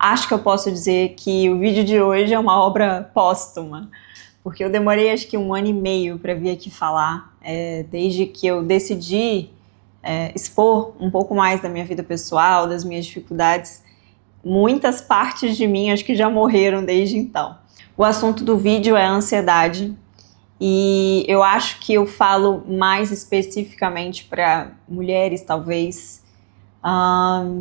Acho que eu posso dizer que o vídeo de hoje é uma obra póstuma, porque eu demorei acho que 1 ano e meio para vir aqui falar, desde que eu decidi expor um pouco mais da minha vida pessoal, das minhas dificuldades. Muitas partes de mim acho que já morreram desde então. O assunto do vídeo é a ansiedade, e eu acho que eu falo mais especificamente para mulheres, talvez,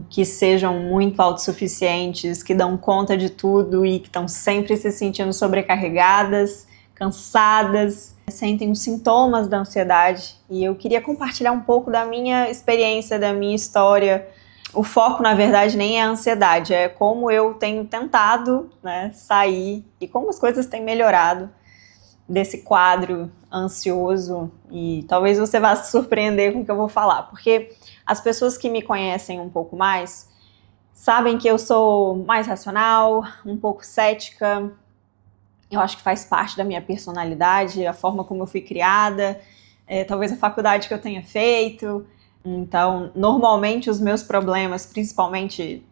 que sejam muito autossuficientes, que dão conta de tudo e que estão sempre se sentindo sobrecarregadas, cansadas, sentem os sintomas da ansiedade. E eu queria compartilhar um pouco da minha experiência, da minha história. O foco, na verdade, nem é a ansiedade, é como eu tenho tentado, né, sair e como as coisas têm melhorado desse quadro ansioso, e talvez você vá se surpreender com o que eu vou falar, porque as pessoas que me conhecem um pouco mais sabem que eu sou mais racional, um pouco cética. Eu acho que faz parte da minha personalidade, a forma como eu fui criada, talvez a faculdade que eu tenha feito. Então, normalmente os meus problemas, principalmente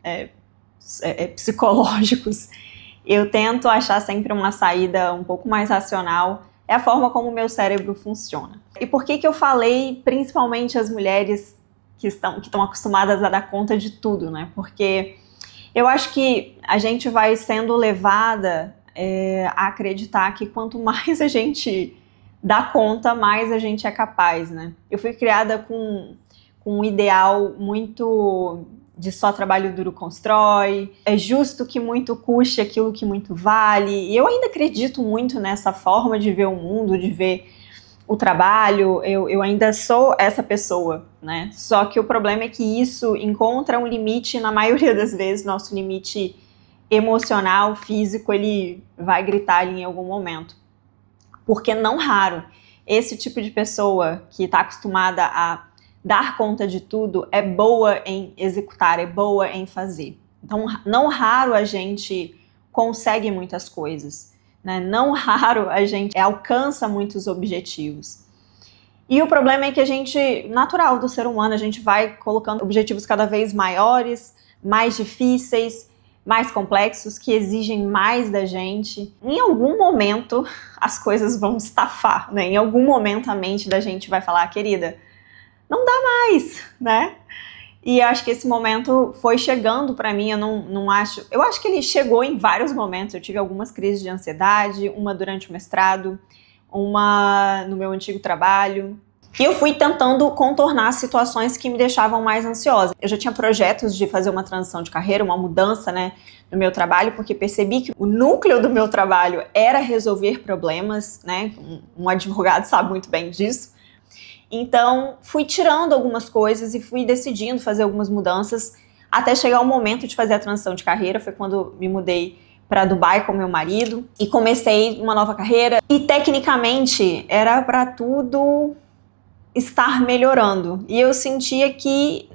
psicológicos, eu tento achar sempre uma saída um pouco mais racional. É a forma como o meu cérebro funciona. E por que eu falei principalmente as mulheres que estão acostumadas a dar conta de tudo, né? Porque eu acho que a gente vai sendo levada a acreditar que quanto mais a gente dá conta, mais a gente é capaz, né? Eu fui criada com um ideal muito de só trabalho duro constrói, é justo que muito custe aquilo que muito vale, e eu ainda acredito muito nessa forma de ver o mundo, de ver o trabalho. Eu ainda sou essa pessoa, né? Só que o problema é que isso encontra um limite, na maioria das vezes, nosso limite emocional, físico, ele vai gritar ali em algum momento. Porque não raro, esse tipo de pessoa que está acostumada a dar conta de tudo é boa em executar, é boa em fazer. Então, não raro a gente consegue muitas coisas, né? Não raro a gente alcança muitos objetivos. E o problema é que a gente, natural do ser humano, a gente vai colocando objetivos cada vez maiores, mais difíceis, mais complexos, que exigem mais da gente. Em algum momento, as coisas vão estafar, né? Em algum momento, a mente da gente vai falar: querida, não dá mais, né? E eu acho que esse momento foi chegando para mim. Eu acho que ele chegou em vários momentos. Eu tive algumas crises de ansiedade, uma durante o mestrado, uma no meu antigo trabalho. E eu fui tentando contornar situações que me deixavam mais ansiosa. Eu já tinha projetos de fazer uma transição de carreira, uma mudança, né, no meu trabalho, porque percebi que o núcleo do meu trabalho era resolver problemas, né? Um advogado sabe muito bem disso. Então, fui tirando algumas coisas e fui decidindo fazer algumas mudanças até chegar o momento de fazer a transição de carreira. Foi quando me mudei para Dubai com meu marido e comecei uma nova carreira. E, tecnicamente, era para tudo estar melhorando. E eu sentia que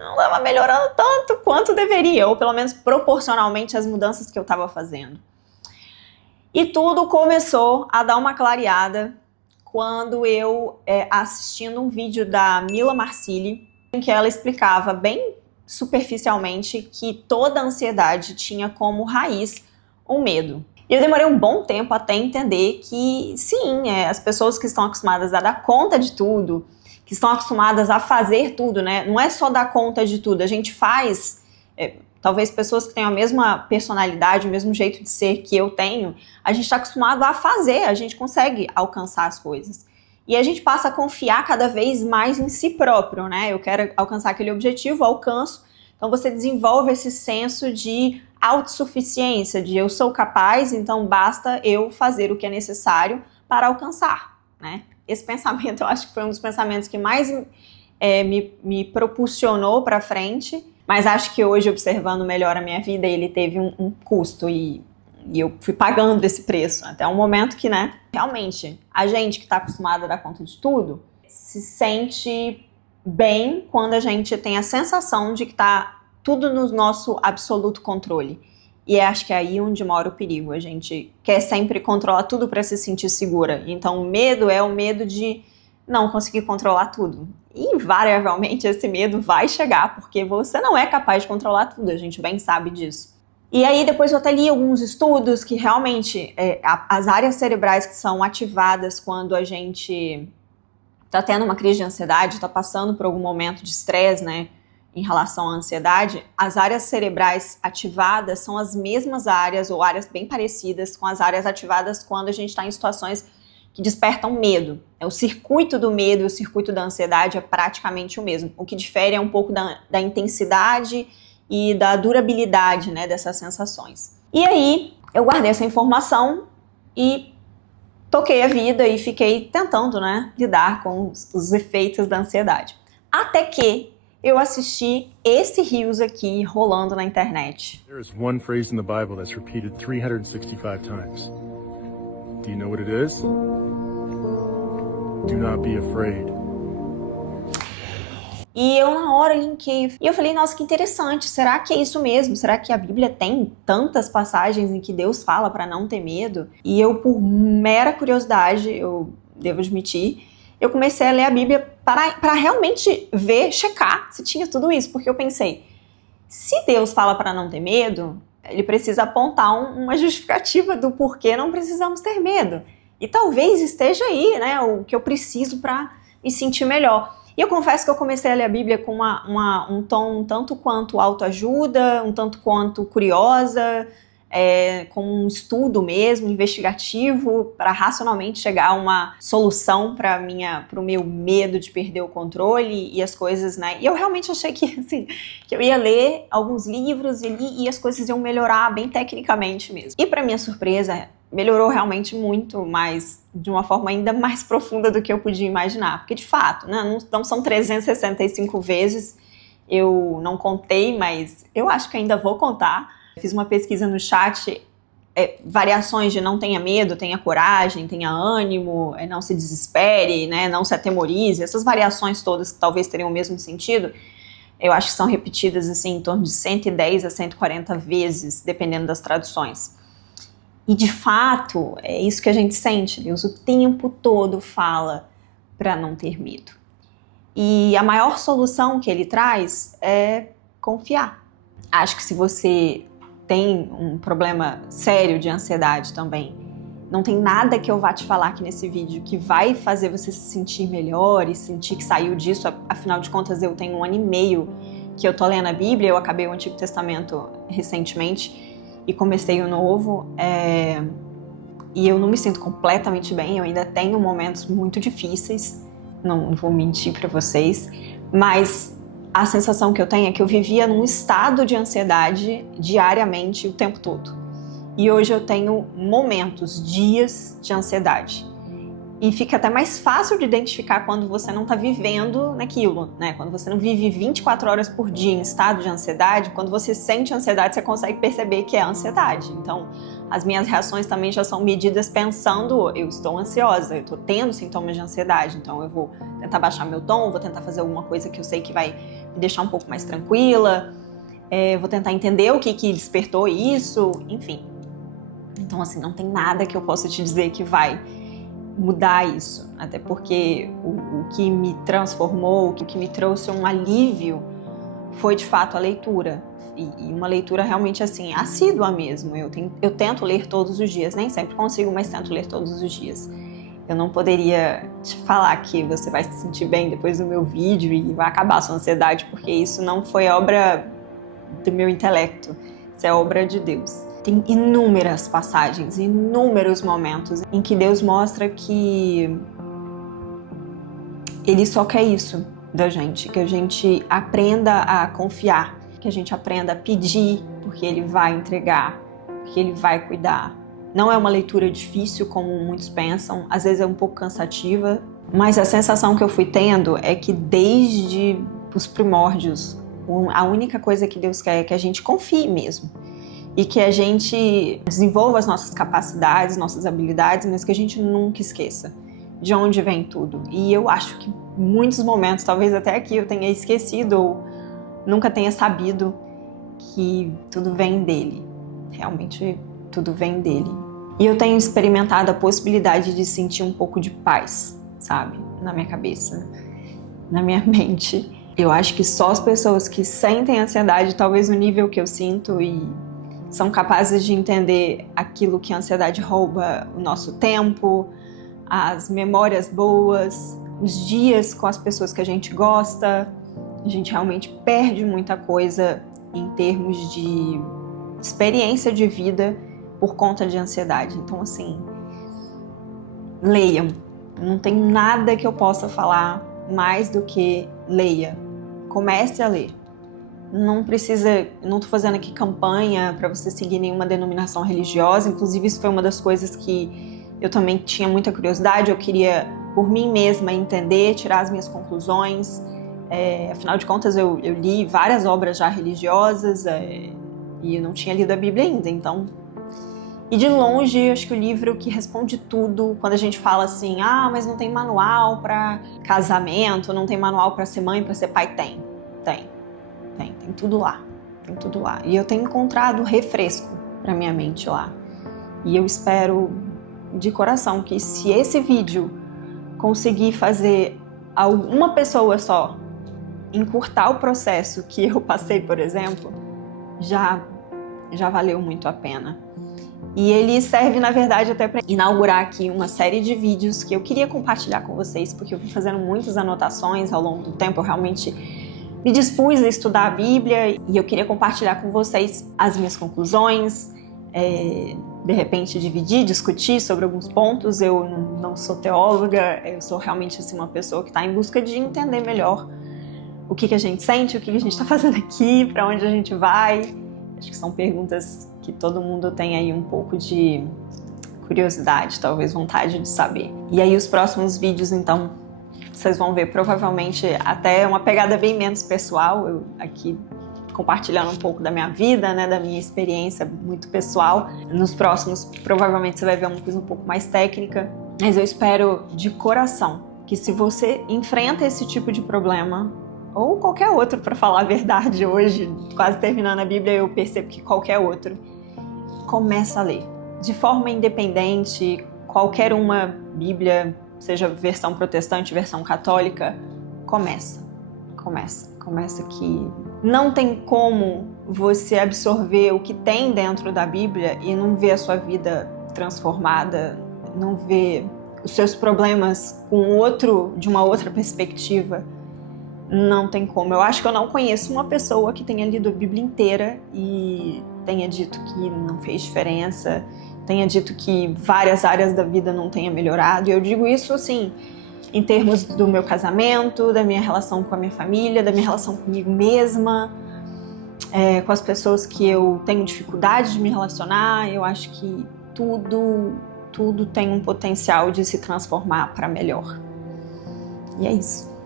não estava melhorando tanto quanto deveria, ou pelo menos proporcionalmente às mudanças que eu estava fazendo. E tudo começou a dar uma clareada quando eu, assistindo um vídeo da Mila Marcilli, em que ela explicava bem superficialmente que toda ansiedade tinha como raiz o medo. E eu demorei um bom tempo até entender que, sim, as pessoas que estão acostumadas a dar conta de tudo, que estão acostumadas a fazer tudo, né? Não é só dar conta de tudo, a gente faz... Talvez pessoas que tenham a mesma personalidade, o mesmo jeito de ser que eu tenho, a gente está acostumado a fazer, a gente consegue alcançar as coisas. E a gente passa a confiar cada vez mais em si próprio, né? Eu quero alcançar aquele objetivo, alcanço. Então você desenvolve esse senso de autossuficiência, de eu sou capaz, então basta eu fazer o que é necessário para alcançar, né? Esse pensamento eu acho que foi um dos pensamentos que mais me propulsionou para frente. Mas acho que hoje, observando melhor a minha vida, ele teve um custo e eu fui pagando esse preço. Até um momento que, né, realmente, a gente que está acostumada a dar conta de tudo, se sente bem quando a gente tem a sensação de que está tudo no nosso absoluto controle. E acho que é aí onde mora o perigo. A gente quer sempre controlar tudo para se sentir segura. Então o medo é o medo de não conseguir controlar tudo. E invariavelmente esse medo vai chegar, porque você não é capaz de controlar tudo, a gente bem sabe disso. E aí depois eu até li alguns estudos que realmente as áreas cerebrais que são ativadas quando a gente está tendo uma crise de ansiedade, está passando por algum momento de estresse, né, em relação à ansiedade, as áreas cerebrais ativadas são as mesmas áreas ou áreas bem parecidas com as áreas ativadas quando a gente está em situações que despertam medo. O circuito do medo e o circuito da ansiedade é praticamente o mesmo. O que difere é um pouco da intensidade e da durabilidade, né, dessas sensações. E aí eu guardei essa informação e toquei a vida e fiquei tentando, né, lidar com os efeitos da ansiedade. Até que eu assisti esse rios aqui rolando na internet. There is one phrase in the Bible that's repeated 365 times. Do you know what it is? Do not be afraid. E eu na hora linkei. E eu falei, nossa, que interessante. Será que é isso mesmo? Será que a Bíblia tem tantas passagens em que Deus fala para não ter medo? E eu, por mera curiosidade, eu devo admitir, eu comecei a ler a Bíblia para realmente ver, checar se tinha tudo isso. Porque eu pensei, se Deus fala para não ter medo, ele precisa apontar uma justificativa do porquê não precisamos ter medo. E talvez esteja aí, né, o que eu preciso para me sentir melhor. E eu confesso que eu comecei a ler a Bíblia com um tom um tanto quanto autoajuda, um tanto quanto curiosa, com um estudo mesmo, investigativo, para racionalmente chegar a uma solução para o meu medo de perder o controle e as coisas, né? E eu realmente achei que, assim, que eu ia ler alguns livros e as coisas iam melhorar bem tecnicamente mesmo. E para minha surpresa, melhorou realmente muito, mas de uma forma ainda mais profunda do que eu podia imaginar. Porque, de fato, né, não são 365 vezes, eu não contei, mas eu acho que ainda vou contar. Fiz uma pesquisa no chat, variações de não tenha medo, tenha coragem, tenha ânimo, não se desespere, né, não se atemorize, essas variações todas que talvez teriam o mesmo sentido, eu acho que são repetidas assim, em torno de 110 a 140 vezes, dependendo das traduções. E de fato, é isso que a gente sente, Deus o tempo todo fala para não ter medo. E a maior solução que ele traz é confiar. Acho que se você tem um problema sério de ansiedade também, não tem nada que eu vá te falar aqui nesse vídeo que vai fazer você se sentir melhor e sentir que saiu disso. Afinal de contas, eu tenho 1 ano e meio que eu tô lendo a Bíblia, eu acabei o Antigo Testamento recentemente e comecei o Novo, e eu não me sinto completamente bem, eu ainda tenho momentos muito difíceis, não vou mentir para vocês, mas a sensação que eu tenho é que eu vivia num estado de ansiedade diariamente o tempo todo. E hoje eu tenho momentos, dias de ansiedade. E fica até mais fácil de identificar quando você não está vivendo naquilo, né? Quando você não vive 24 horas por dia em estado de ansiedade, quando você sente ansiedade, você consegue perceber que é ansiedade. Então, as minhas reações também já são medidas pensando, eu estou ansiosa, eu estou tendo sintomas de ansiedade, então eu vou tentar baixar meu tom, vou tentar fazer alguma coisa que eu sei que vai me deixar um pouco mais tranquila, vou tentar entender o que despertou isso, enfim. Então, assim, não tem nada que eu possa te dizer que vai mudar isso, até porque o que me transformou, o que me trouxe um alívio foi de fato a leitura, e uma leitura realmente assim, assídua mesmo. Eu tento ler todos os dias, nem sempre consigo, mas tento ler todos os dias. Eu não poderia te falar que você vai se sentir bem depois do meu vídeo e vai acabar a sua ansiedade, porque isso não foi obra do meu intelecto, isso é obra de Deus. Tem inúmeras passagens, inúmeros momentos em que Deus mostra que Ele só quer isso da gente, que a gente aprenda a confiar, que a gente aprenda a pedir, porque Ele vai entregar, porque Ele vai cuidar. Não é uma leitura difícil, como muitos pensam, às vezes é um pouco cansativa, mas a sensação que eu fui tendo é que desde os primórdios, a única coisa que Deus quer é que a gente confie mesmo. E que a gente desenvolva as nossas capacidades, nossas habilidades, mas que a gente nunca esqueça de onde vem tudo. E eu acho que em muitos momentos, talvez até aqui eu tenha esquecido ou nunca tenha sabido que tudo vem dele. Realmente tudo vem dele. E eu tenho experimentado a possibilidade de sentir um pouco de paz, sabe? Na minha cabeça, na minha mente. Eu acho que só as pessoas que sentem ansiedade, talvez no nível que eu sinto, e são capazes de entender aquilo que a ansiedade rouba o nosso tempo, as memórias boas, os dias com as pessoas que a gente gosta. A gente realmente perde muita coisa em termos de experiência de vida por conta de ansiedade. Então, assim, leiam. Não tem nada que eu possa falar mais do que leia. Comece a ler. Não precisa, não tô fazendo aqui campanha para você seguir nenhuma denominação religiosa. Inclusive, isso foi uma das coisas que eu também tinha muita curiosidade. Eu queria, por mim mesma, entender, tirar as minhas conclusões. Afinal de contas, eu li várias obras já religiosas e eu não tinha lido a Bíblia ainda. Então, e de longe, acho que o livro que responde tudo, quando a gente fala assim, mas não tem manual para casamento, não tem manual para ser mãe, para ser pai, tem tudo lá, tem tudo lá. E eu tenho encontrado refresco para minha mente lá. E eu espero de coração que se esse vídeo conseguir fazer uma pessoa só encurtar o processo que eu passei, por exemplo, já valeu muito a pena. E ele serve, na verdade, até para inaugurar aqui uma série de vídeos que eu queria compartilhar com vocês, porque eu fui fazendo muitas anotações ao longo do tempo. Eu realmente me dispus a estudar a Bíblia e eu queria compartilhar com vocês as minhas conclusões, de repente dividir, discutir sobre alguns pontos. Eu não sou teóloga, eu sou realmente assim, uma pessoa que está em busca de entender melhor o que a gente sente, o que a gente está fazendo aqui, para onde a gente vai. Acho que são perguntas que todo mundo tem aí um pouco de curiosidade, talvez vontade de saber. E aí os próximos vídeos, então, vocês vão ver provavelmente até uma pegada bem menos pessoal, eu aqui compartilhando um pouco da minha vida, né, da minha experiência muito pessoal. Nos próximos, provavelmente você vai ver uma coisa um pouco mais técnica, mas eu espero de coração que se você enfrenta esse tipo de problema, ou qualquer outro, para falar a verdade, hoje, quase terminando a Bíblia, eu percebo que qualquer outro, começa a ler. De forma independente, qualquer uma Bíblia, seja versão protestante, versão católica, começa que não tem como você absorver o que tem dentro da Bíblia e não ver a sua vida transformada, não ver os seus problemas de uma outra perspectiva. Não tem como. Eu acho que eu não conheço uma pessoa que tenha lido a Bíblia inteira e tenha dito que não fez diferença, tenha dito que várias áreas da vida não tenha melhorado. E eu digo isso, assim, em termos do meu casamento, da minha relação com a minha família, da minha relação comigo mesma, com as pessoas que eu tenho dificuldade de me relacionar. Eu acho que tudo tem um potencial de se transformar para melhor. E é isso.